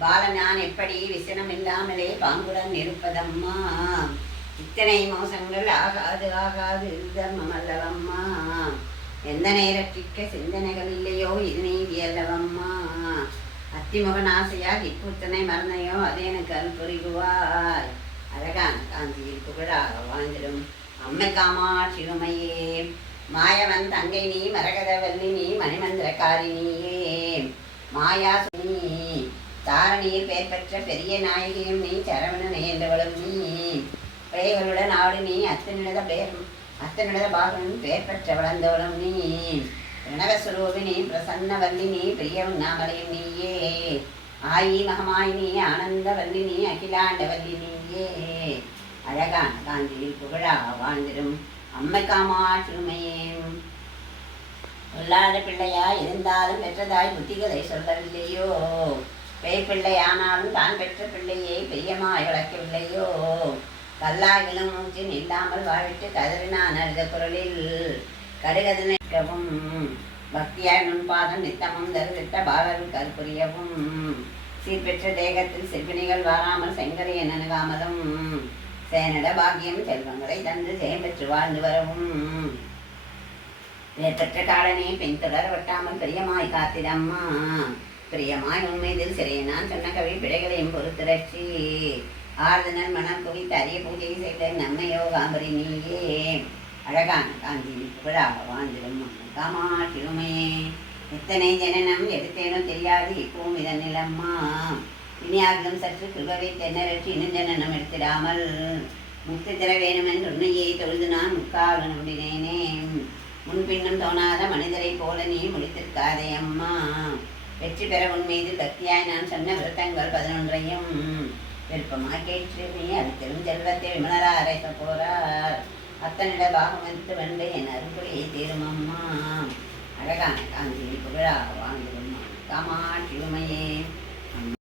பாலஞான் எப்படி விசனம் இல்லாமலே பாங்குடன் இருப்பதம்மா. இத்தனை மோசங்கள் ஆகாது ஆகாது தர்மம் அல்லவம்மா. எந்த நேரத்திற்க சிந்தனைகள் இல்லையோ இது நீதி அல்லவம்மா. அத்திமுகன் ஆசையாக இப்புத்தனை மறந்தையோ அது எனக்கு அல்புரிகுவாய். அழகான காஞ்சியில் புகழாக வாழ்ந்திடும் அம்மை காமாட்சி உமையே. மாயவன் தங்கை நீ மரகதவல்லி நீ மணிமந்திரக்காரினியே. மாயா சுனி தாரணியில் பெயர் பெற்ற பெரிய நாயகியும் நீ சரவணனை என்றவளும் நீ. பெயர்களுடன் ஆடு நீ அத்தனிடத பாகனும் பெயர் பெற்ற வளர்ந்தவளும் நீ. பிரணவஸ்வரூபினி பிரசன்னவல்லினி பிரியவுண்ணாமலையும் நீயே. ஆயி மகமாயினி ஆனந்தவல்லினி அகிலாண்டவல்லினியே. அழகான காஞ்சியில் புகழாக வாழ்ந்திடும் அம்மை காமாட்சி உமையே. சொல்லாத பிள்ளையா இருந்தாலும் பெற்றதாய் புத்திகதை சொல்லவில்லையோ. பெய் பிள்ளை ஆனாலும் தான் பெற்ற பிள்ளையை பெரியமாய் வளர்க்கவில்லையோ. கல்லாய் விழும் மூச்சில் இல்லாமல் வாழிட்டு கதறினான் அழுத குரலில் கடுகதனைக்கவும். பக்தியாய் நுண்பாதம் நித்தமும் தருவிட்ட பாலரும் கற்புரியவும். சீர்பெற்ற தேகத்தில் சிற்பினிகள் வாராமல் செங்கலை நணுகாமலும். சேனட பாக்கியம் செல்வங்களை தந்து ஜெயம் பெற்று வாழ்ந்து வரவும். பெற்ற காலனே பெண் தொடர வட்டாமல் பிரியமாய் காத்திடம்மா. பிரியமாய் உண்மைதில் சிறைய நான் சொன்ன கவி பிழைகளையும் பொறுத்திரட்சி. ஆறுதனல் மனம் குவித்து அரிய பூஜை செய்த நம்மையோ காம்பரி நீயே. அழகான காஞ்சியில் புகழாக வாழ்ந்திடும் காமாட்சி உமையே. எத்தனை ஜனனம் எடுத்தேனோ தெரியாது இப்பவும் இதன் நிலம்மா. இனியாகிலும் சற்று கிருபவை தென்னரட்சி இன்னும் ஜனனம் எடுத்திடாமல். முக்தி தர வேணுமென்று உன்னையே தொழுது நான் முக்கால் நம்பினேனே. முன்பின்னும் தோணாத மனிதரை போல நீ முடித்திருக்காதே அம்மா. வெற்றி பெற உன் மீது பக்தியாய் நான் சொன்ன விரதங்கள் 11ஐயும் விருப்பமாக கேட்டு நீ அளித்தலும் செல்வத்தை விமலரா அரைக்க போறார். அத்தனிட பாகமத்து வந்து என் அருள்புரியை தீரும் அம்மா. அழகான காஞ்சியில் புகழாக வாழ்ந்திடும் காமாட்சி உமையே.